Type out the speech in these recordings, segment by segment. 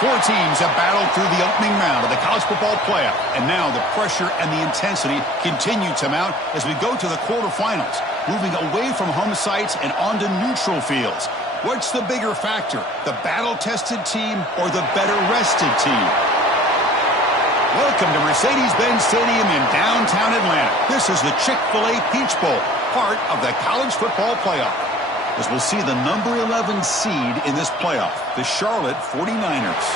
Four teams have battled through the opening round of the college football playoff, and now the pressure and the intensity continue to mount as we go to the quarterfinals, moving away from home sites and onto neutral fields. What's the bigger factor, the battle-tested team or the better-rested team? Welcome to Mercedes-Benz Stadium in downtown Atlanta. This is the Chick-fil-A Peach Bowl, part of the college football playoff. As we'll see the number 11 seed in this playoff, the Charlotte 49ers,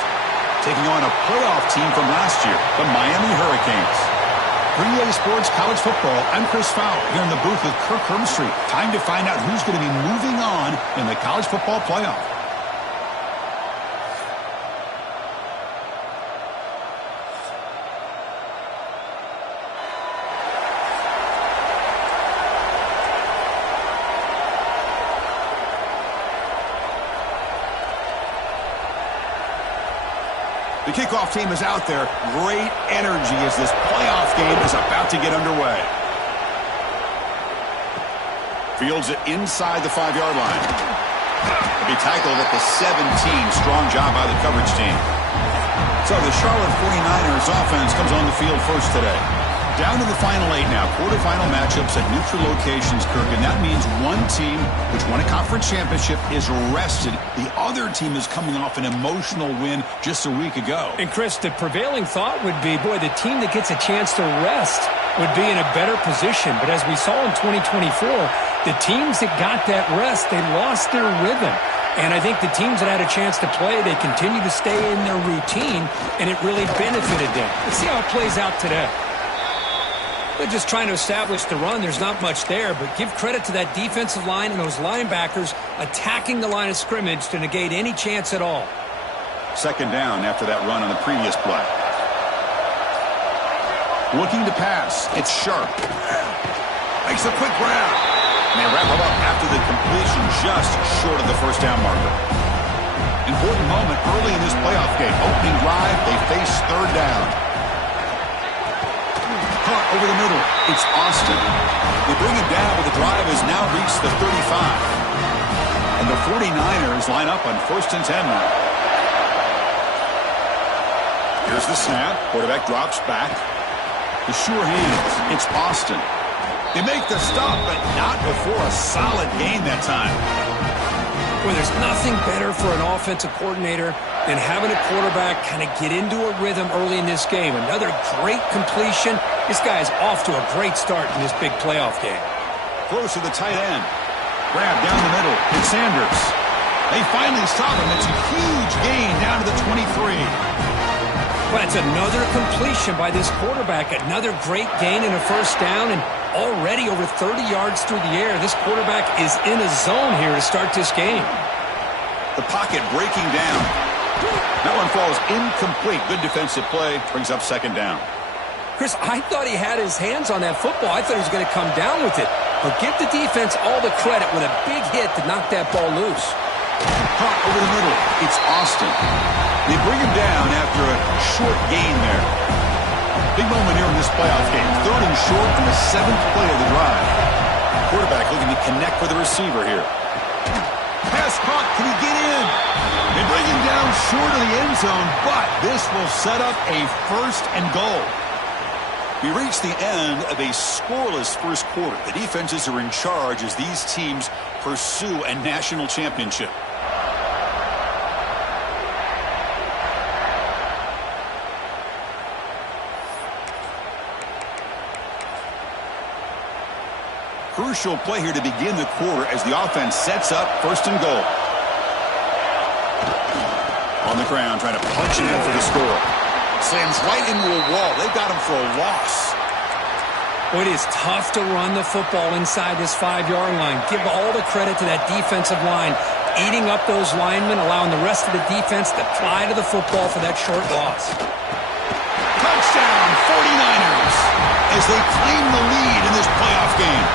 taking on a playoff team from last year, the Miami Hurricanes. For EA Sports College Football, I'm Chris Fowler here in the booth with Kirk Hermstreet. Time to find out who's going to be moving on in the college football playoff. The kickoff team is out there. Great energy as this playoff game is about to get underway. Fields it inside the 5-yard line. He'll be tackled at the 17. Strong job by the coverage team. So the Charlotte 49ers offense comes on the field first today. Down to the final 8 now. Quarterfinal matchups at neutral locations, Kirk. And that means one team, which won a conference championship, is rested. The other team is coming off an emotional win just a week ago. And, Chris, the prevailing thought would be, boy, the team that gets a chance to rest would be in a better position. But as we saw in 2024, the teams that got that rest, they lost their rhythm. And I think the teams that had a chance to play, they continue to stay in their routine, and it really benefited them. Let's see how it plays out today. They're just trying to establish the run. There's not much there, but give credit to that defensive line and those linebackers attacking the line of scrimmage to negate any chance at all. Second down after that run on the previous play. Looking to pass. It's Sharp. Makes a quick grab. And they wrap him up after the completion just short of the first down marker. Important moment early in this playoff game. Opening drive, they face third down. Caught over the middle. It's Austin. They bring it down, but the drive has now reached the 35. And the 49ers line up on 1st and 10 now. Here's the snap. Quarterback drops back. The sure hands. It's Austin. They make the stop, but not before a solid gain that time. Well, there's nothing better for an offensive coordinator than having a quarterback kind of get into a rhythm early in this game. Another great completion. This guy is off to a great start in this big playoff game. Close to the tight end. Grab down the middle. It's Sanders. They finally stop him. It's a huge gain down to the 23. Well, it's another completion by this quarterback. Another great gain in a first down, and already over 30 yards through the air. This quarterback is in a zone here to start this game. The pocket breaking down. That one falls incomplete. Good defensive play. Brings up second down. Chris, I thought he had his hands on that football. I thought he was going to come down with it. But give the defense all the credit with a big hit to knock that ball loose. Caught over the middle. It's Austin. They bring him down after a short gain there. Big moment here in this playoff game. 3rd and short on the 7th play of the drive. Quarterback looking to connect with the receiver here. Pass caught. Can he get in? They bring him down short of the end zone, but this will set up a 1st and goal. We reach the end of a scoreless first quarter. The defenses are in charge as these teams pursue a national championship. Crucial play here to begin the quarter as the offense sets up 1st and goal. On the ground, trying to punch it in for the score. Sends right into a wall. They've got him for a loss. Well, it is tough to run the football inside this 5-yard line. Give all the credit to that defensive line, eating up those linemen, allowing the rest of the defense to fly to the football for that short loss. Touchdown, 49ers, as they claim the lead in this playoff game.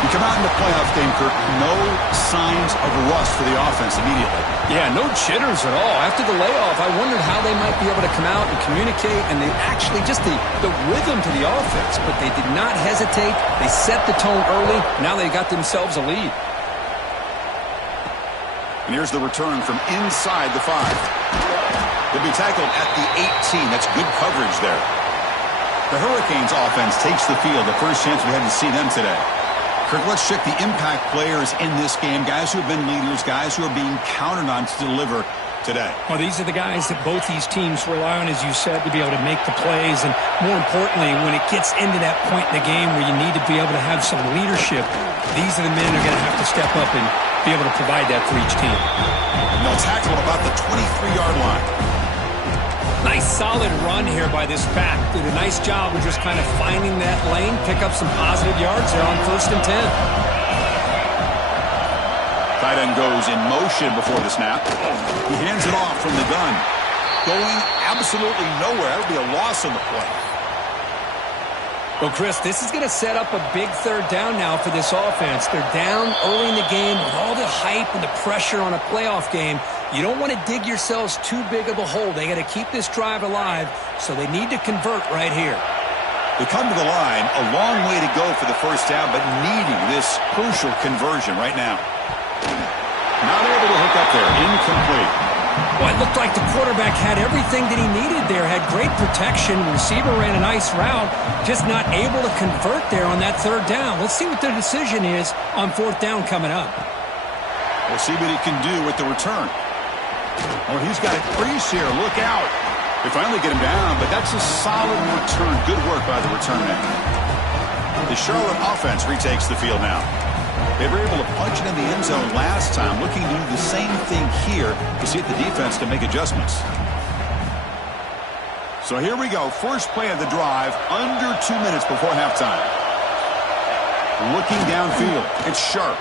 You come out in the playoff game, Kirk, no signs of rust for the offense immediately. Yeah, no jitters at all. After the layoff, I wondered how they might be able to come out and communicate, and they actually just the rhythm to the offense, but they did not hesitate. They set the tone early. Now they got themselves a lead. And here's the return from inside the 5. He'll be tackled at the 18. That's good coverage there. The Hurricanes offense takes the field. The first chance we had to see them today. Kirk, let's check the impact players in this game. Guys who have been leaders, guys who are being counted on to deliver today. Well, these are the guys that both these teams rely on, as you said, to be able to make the plays. And more importantly, when it gets into that point in the game where you need to be able to have some leadership, these are the men who are going to have to step up and be able to provide that for each team. And they'll tackle about the 23-yard line. Nice solid run here by this back. Did a nice job of just kind of finding that lane, pick up some positive yards there on 1st and 10. Tight end goes in motion before the snap. He hands it off from the gun. Going absolutely nowhere. That'll be a loss on the play. Well, Chris, this is going to set up a big 3rd down now for this offense. They're down early in the game with all the hype and the pressure on a playoff game. You don't want to dig yourselves too big of a hole. They got to keep this drive alive, so they need to convert right here. They come to the line, a long way to go for the first down, but needing this crucial conversion right now. Not able to hook up there. Incomplete. Well, it looked like the quarterback had everything that he needed there. Had great protection. Receiver ran a nice route. Just not able to convert there on that 3rd down. Let's see what their decision is on 4th down coming up. We'll see what he can do with the return. Oh, he's got a crease here. Look out. They finally get him down, but that's a solid return. Good work by the return man. The Charlotte offense retakes the field now. They were able to punch it in the end zone last time, looking to do the same thing here to see if the defense can make adjustments. So here we go. First play of the drive, under 2 minutes before halftime. Looking downfield, it's Sharp.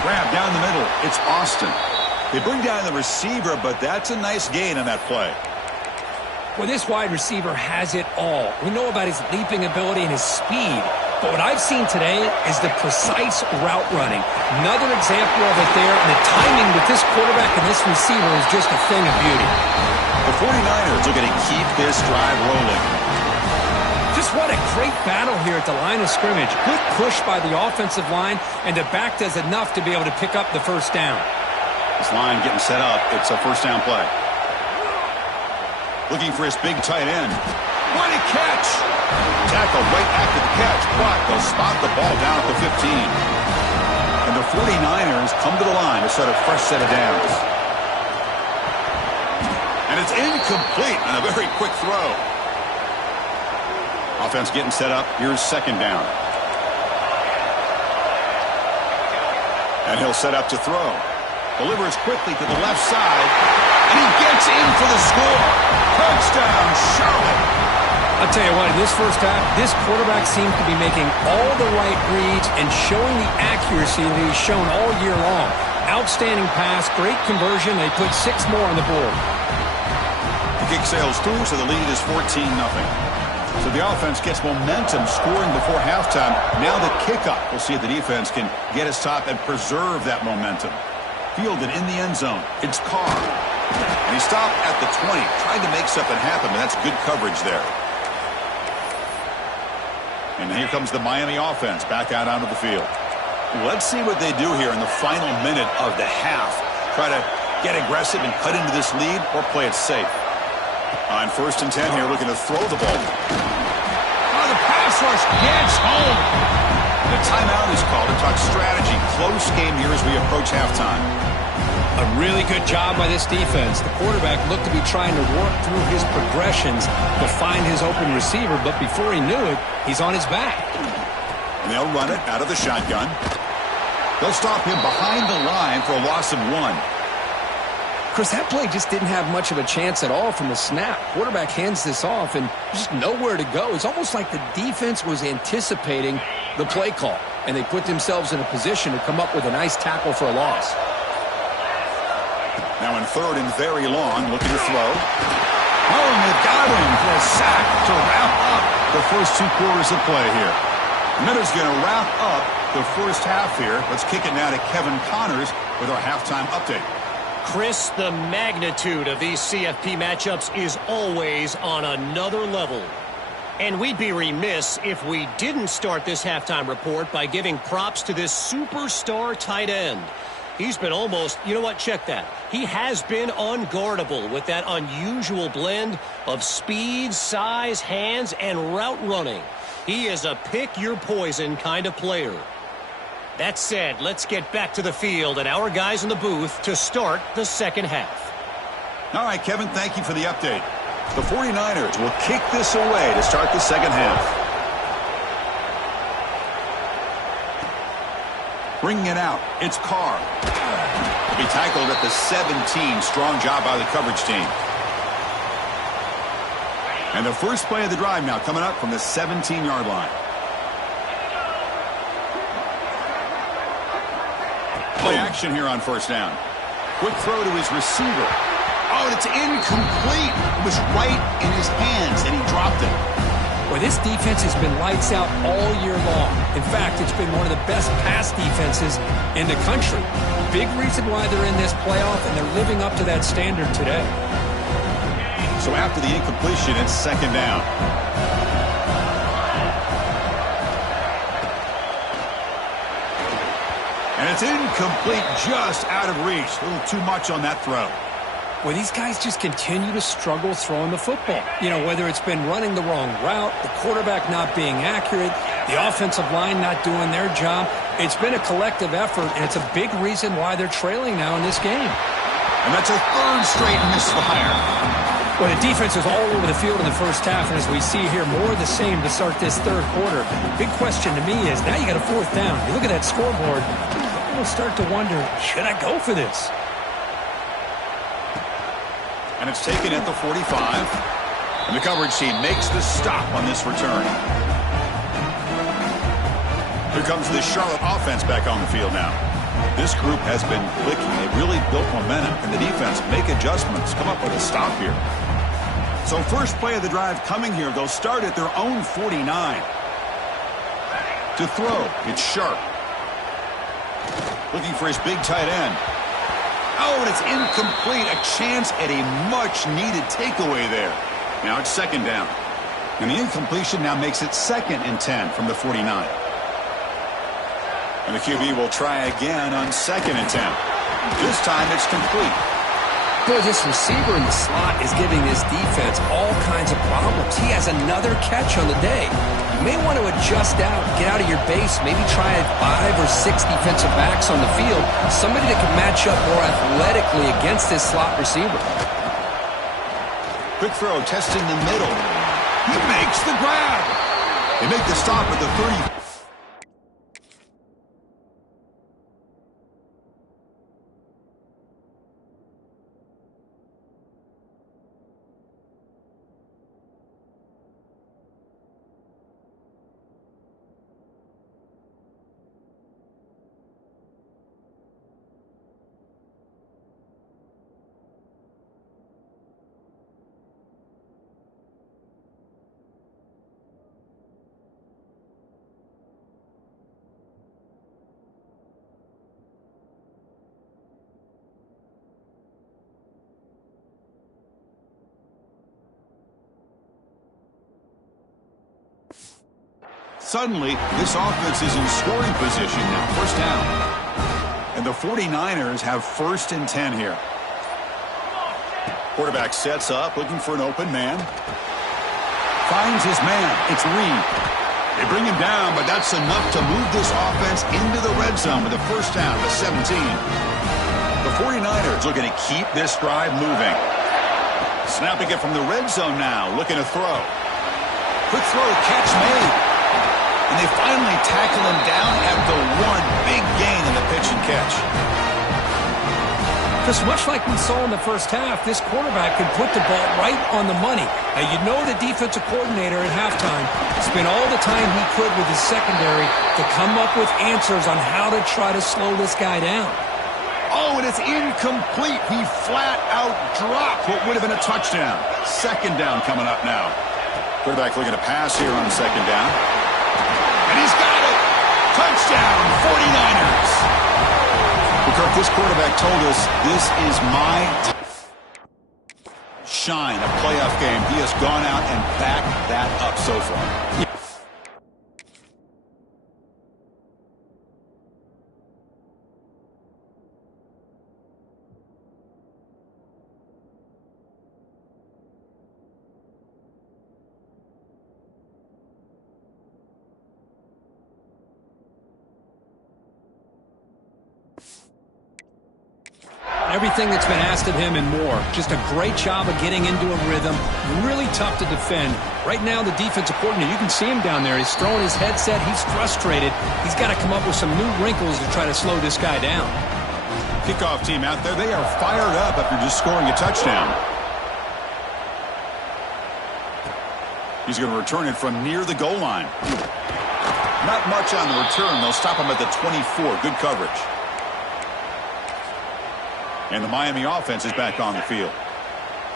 Grab down the middle, it's Austin. They bring down the receiver, but that's a nice gain on that play. Well, this wide receiver has it all. We know about his leaping ability and his speed. But what I've seen today is the precise route running. Another example of it there. And the timing with this quarterback and this receiver is just a thing of beauty. The 49ers are going to keep this drive rolling. Just what a great battle here at the line of scrimmage. Good push by the offensive line, and the back does enough to be able to pick up the first down. This line getting set up. It's a first down play. Looking for his big tight end. What a catch! Tackle right after the catch, but they'll spot the ball down at the 15. And the 49ers come to the line to set a fresh set of downs. And it's incomplete on a very quick throw. Offense getting set up. Here's 2nd down. And he'll set up to throw. Delivers quickly to the left side. And he gets in for the score. Touchdown, Charlotte. I'll tell you what, in this first half, this quarterback seems to be making all the right reads and showing the accuracy that he's shown all year long. Outstanding pass, great conversion. They put 6 more on the board. The kick sails through, so the lead is 14-0. So the offense gets momentum scoring before halftime. Now the kickoff. We'll see if the defense can get a stop and preserve that momentum. Fielded in the end zone. It's Carr. And he stopped at the 20, trying to make something happen, but that's good coverage there. And here comes the Miami offense back out onto the field. Let's see what they do here in the final minute of the half. Try to get aggressive and cut into this lead or play it safe. On 1st and 10 here, looking to throw the ball. Oh, the pass rush gets home. The timeout is called to talk strategy. Close game here as we approach halftime. A really good job by this defense. The quarterback looked to be trying to work through his progressions to find his open receiver, but before he knew it, he's on his back. And they'll run it out of the shotgun. They'll stop him behind the line for a loss of 1. Chris, that play just didn't have much of a chance at all from the snap. Quarterback hands this off and just nowhere to go. It's almost like the defense was anticipating the play call, and they put themselves in a position to come up with a nice tackle for a loss. Now in 3rd and very long, looking to throw. Oh, and they've got him for a sack to wrap up the first 2 quarters of play here. Miller's going to wrap up the first half here. Let's kick it now to Kevin Connors with our halftime update. Chris, the magnitude of these CFP matchups is always on another level. And we'd be remiss if we didn't start this halftime report by giving props to this superstar tight end. He's been almost, you know what, check that. He has been unguardable with that unusual blend of speed, size, hands, and route running. He is a pick-your-poison kind of player. That said, let's get back to the field and our guys in the booth to start the second half. All right, Kevin, thank you for the update. The 49ers will kick this away to start the second half. Bringing it out, it's Carr. He'll be tackled at the 17. Strong job by the coverage team. And the first play of the drive now coming up from the 17-yard line. Play action here on first down. Quick throw to his receiver. Oh, and it's incomplete. It was right in his hands, and he dropped it. Well, this defense has been lights out all year long. In fact, it's been one of the best pass defenses in the country. Big reason why they're in this playoff, and they're living up to that standard today. So after the incompletion, it's second down. And it's incomplete, just out of reach. A little too much on that throw. Well, these guys just continue to struggle throwing the football. You know, whether it's been running the wrong route, the quarterback not being accurate, the offensive line not doing their job. It's been a collective effort, and it's a big reason why they're trailing now in this game. And that's a third straight misfire. Well, the defense was all over the field in the first half, and as we see here, more of the same to start this third quarter. Big question to me is, now you got a fourth down. You look at that scoreboard, you'll start to wonder, should I go for this? And it's taken at the 45. And the coverage team makes the stop on this return. Here comes the Charlotte offense back on the field now. This group has been clicking. They've really built momentum. And the defense make adjustments, come up with a stop here. So first play of the drive coming here. They'll start at their own 49. To throw, it's Sharp. Looking for his big tight end. Oh, and it's incomplete. A chance at a much-needed takeaway there. Now it's second down. And the incompletion now makes it 2nd and 10 from the 49. And the QB will try again on 2nd and 10. This time it's complete. Boy, this receiver in the slot is giving this defense all kinds of problems. He has another catch on the day. You may want to adjust out, get out of your base, maybe try 5 or 6 defensive backs on the field, somebody that can match up more athletically against this slot receiver. Quick throw, testing the middle. He makes the grab. They make the stop at the 30. Suddenly, this offense is in scoring position now. First down. And the 49ers have 1st and 10 here. Quarterback sets up, looking for an open man. Finds his man. It's Reed. They bring him down, but that's enough to move this offense into the red zone with a first down at 17. The 49ers looking to keep this drive moving. Snapping it from the red zone now, looking to throw. Quick throw, catch made. And they finally tackle him down at the 1. Big gain in the pitch and catch. Just much like we saw in the first half, this quarterback could put the ball right on the money. Now, you know the defensive coordinator at halftime spent all the time he could with his secondary to come up with answers on how to try to slow this guy down. Oh, and it's incomplete. He flat out dropped what would have been a touchdown. Second down coming up now. Quarterback looking to pass here on second down. And he's got it! Touchdown, 49ers! Kirk, this quarterback told us this is my shine, a playoff game. He has gone out and backed that up so far. Everything that's been asked of him and more. Just a great job of getting into a rhythm. Really tough to defend. Right now, the defensive coordinator, you can see him down there. He's throwing his headset. He's frustrated. He's got to come up with some new wrinkles to try to slow this guy down. Kickoff team out there, they are fired up after just scoring a touchdown. He's going to return it from near the goal line. Not much on the return. They'll stop him at the 24. Good coverage. And the Miami offense is back on the field.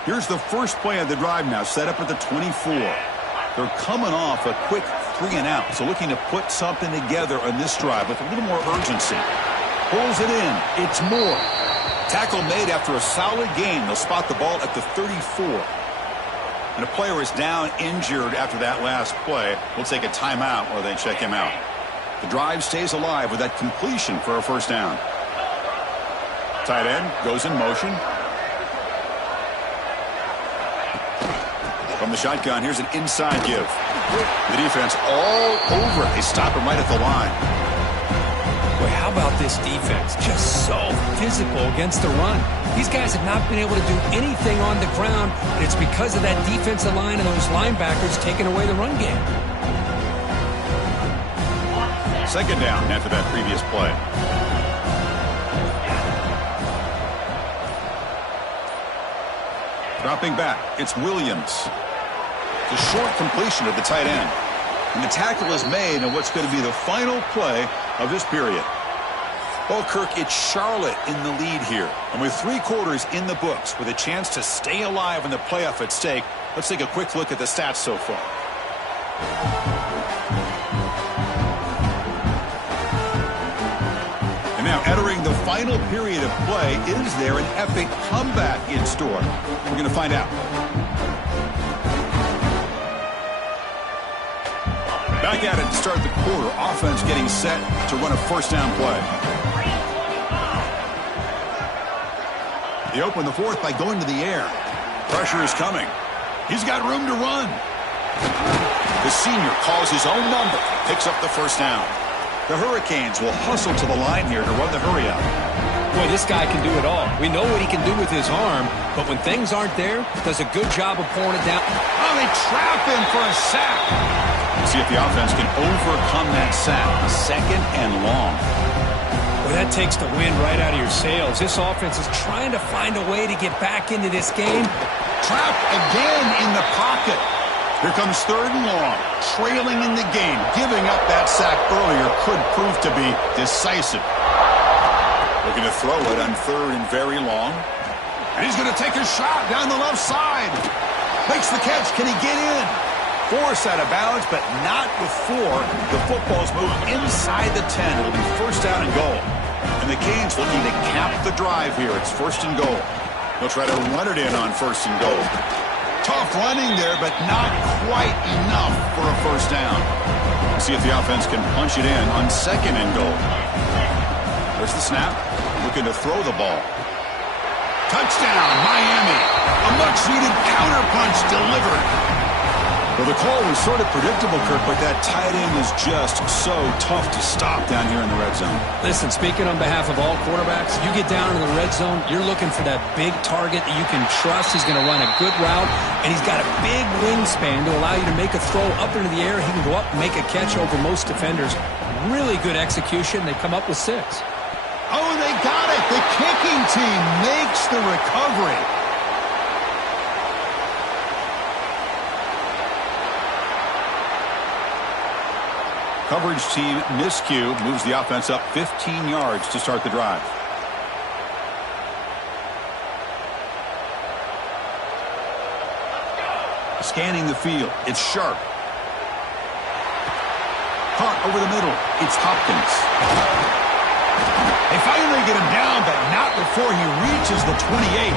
Here's the first play of the drive now, set up at the 24. They're coming off a quick 3-and-out, so looking to put something together on this drive with a little more urgency. Pulls it in. It's Moore. Tackle made after a solid gain. They'll spot the ball at the 34. And a player is down injured after that last play. We'll take a timeout while they check him out. The drive stays alive with that completion for a first down. Tight end goes in motion. From the shotgun, here's an inside give. The defense all over it. They stop him right at the line. Boy, how about this defense? Just so physical against the run. These guys have not been able to do anything on the ground, and it's because of that defensive line and those linebackers taking away the run game. Second down after that previous play. Dropping back, it's Williams. It's a short completion of the tight end. And the tackle is made on what's going to be the final play of this period. Well, Kirk, it's Charlotte in the lead here. And with 3 quarters in the books, with a chance to stay alive in the playoff at stake, let's take a quick look at the stats so far. And now entering the final period of play, is there an epic comeback in store? We're going to find out. Back at it to start the quarter. Offense getting set to run a first down play. They open the fourth by going to the air. Pressure is coming. He's got room to run. The senior calls his own number, picks up the first down. The Hurricanes will hustle to the line here to run the hurry out. Boy, this guy can do it all. We know what he can do with his arm, but when things aren't there, does a good job of pulling it down. Oh, they trap him for a sack. See if the offense can overcome that sack. Second and long. Boy, that takes the wind right out of your sails. This offense is trying to find a way to get back into this game. Trapped again in the pocket. Here comes third and long. Trailing in the game. Giving up that sack earlier could prove to be decisive. Looking to throw it on third and very long. And he's going to take a shot down the left side. Makes the catch. Can he get in? Force out of bounds, but not before the football's moved inside the 10. It'll be first down and goal. And the Canes looking to cap the drive here. It's first and goal. They'll try to run it in on first and goal. Tough running there, but not quite enough for a first down. See if the offense can punch it in on second and goal. There's the snap. Looking to throw the ball. Touchdown, Miami. A much-needed counterpunch delivered. Well, the call was sort of predictable, Kirk, but that tight end is just so tough to stop down here in the red zone. Listen, speaking on behalf of all quarterbacks, you get down in the red zone, you're looking for that big target that you can trust. He's going to run a good route, and he's got a big wingspan to allow you to make a throw up into the air. He can go up and make a catch over most defenders. Really good execution. They come up with 6. Oh, they got it. The kicking team makes the recovery. Coverage team miscue moves the offense up 15 yards to start the drive. Scanning the field. It's Sharp. Caught over the middle. It's Hopkins. They finally get him down, but not before he reaches the 28.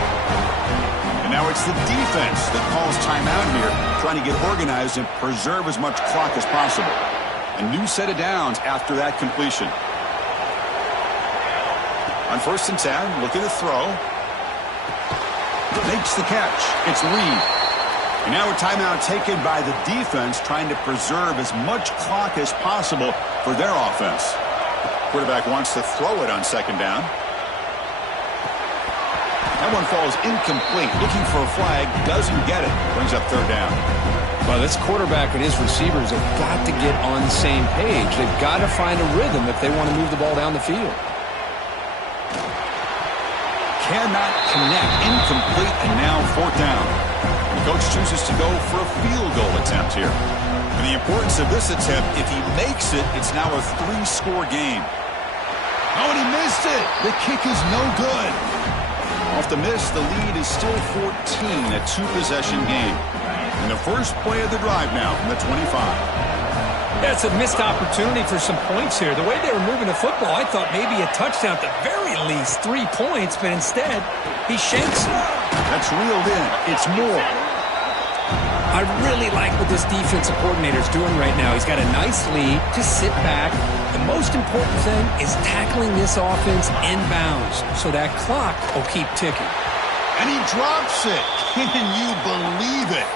And now it's the defense that calls timeout here, trying to get organized and preserve as much clock as possible. A new set of downs after that completion. On first and 10, looking to throw. Makes the catch. It's Reed. And now a timeout taken by the defense, trying to preserve as much clock as possible for their offense. Quarterback wants to throw it on second down. That one falls incomplete. Looking for a flag, doesn't get it. Brings up third down. Well, this quarterback and his receivers have got to get on the same page. They've got to find a rhythm if they want to move the ball down the field. Cannot connect. Incomplete, and now fourth down. The coach chooses to go for a field goal attempt here. And the importance of this attempt, if he makes it, it's now a 3-score game. Oh, and he missed it. The kick is no good. Off the miss, the lead is still 14, a 2-possession game. And the first play of the drive now from the 25. That's a missed opportunity for some points here. The way they were moving the football, I thought maybe a touchdown at the very least, 3 points, but instead, he shanks it. That's reeled in. It's more. I really like what this defensive coordinator is doing right now. He's got a nice lead. Just sit back. The most important thing is tackling this offense inbounds so that clock will keep ticking. And he drops it. Can you believe it?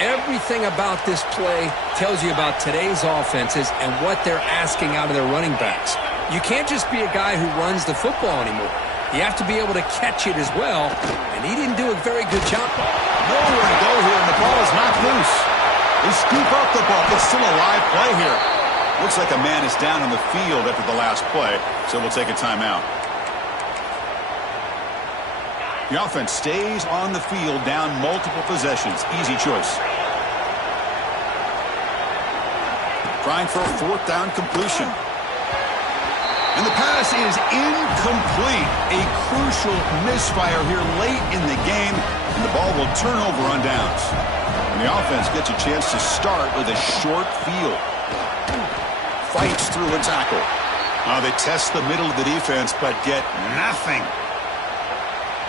Everything about this play tells you about today's offenses and what they're asking out of their running backs. You can't just be a guy who runs the football anymore. You have to be able to catch it as well, and he didn't do a very good job. Nowhere to go here, and the ball is knocked loose. They scoop up the ball. It's still a live play here. Looks like a man is down on the field after the last play, so we'll take a timeout. The offense stays on the field, down multiple possessions. Easy choice. Trying for a fourth down completion. And the pass is incomplete. A crucial misfire here late in the game, and the ball will turn over on downs. And the offense gets a chance to start with a short field. Fights through a tackle. They test the middle of the defense, but get nothing.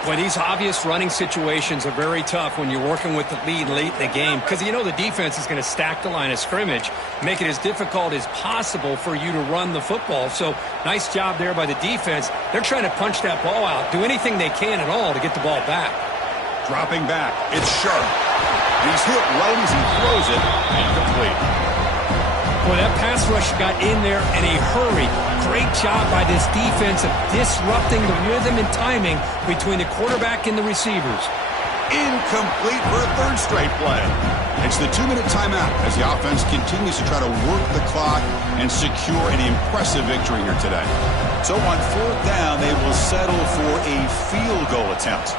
Boy, these obvious running situations are very tough when you're working with the lead late in the game because you know the defense is going to stack the line of scrimmage, make it as difficult as possible for you to run the football. So nice job there by the defense. They're trying to punch that ball out, do anything they can at all to get the ball back. Dropping back. It's sharp. He's hit right as he throws it. Incomplete. Boy, that pass rush got in there in a hurry. Great job by this defense of disrupting the rhythm and timing between the quarterback and the receivers. Incomplete for a third straight play. It's the 2-minute timeout as the offense continues to try to work the clock and secure an impressive victory here today. So on fourth down, they will settle for a field goal attempt.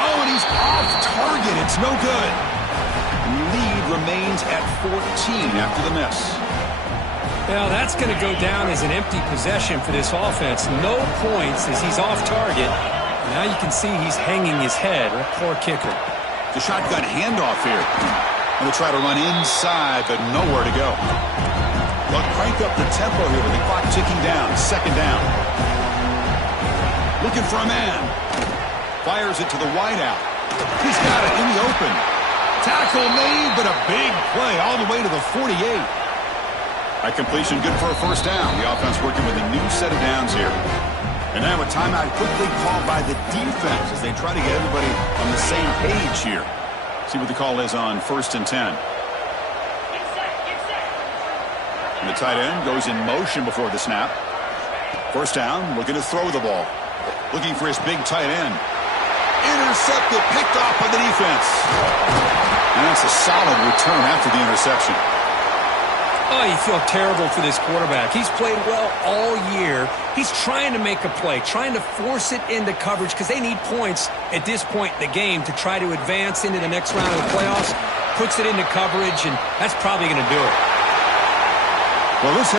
Oh, and he's off target. It's no good. Lead remains at 14 after the miss. Well, that's going to go down as an empty possession for this offense. No points as he's off target. Now you can see he's hanging his head. A poor kicker. The shotgun handoff here. And they try to run inside, but nowhere to go. They'll crank up the tempo here with the clock ticking down. Second down. Looking for a man. Fires it to the wideout. He's got it in the open. Tackle made, but a big play all the way to the 48. That completion good for a first down. The offense working with a new set of downs here. And now a timeout quickly called by the defense as they try to get everybody on the same page here. See what the call is on 1st and 10. And the tight end goes in motion before the snap. First down, looking to throw the ball. Looking for his big tight end. Intercepted, picked off by the defense. And that's a solid return after the interception. Oh, you feel terrible for this quarterback. He's played well all year. He's trying to make a play, trying to force it into coverage because they need points at this point in the game to try to advance into the next round of the playoffs. Puts it into coverage, and that's probably going to do it. Well, this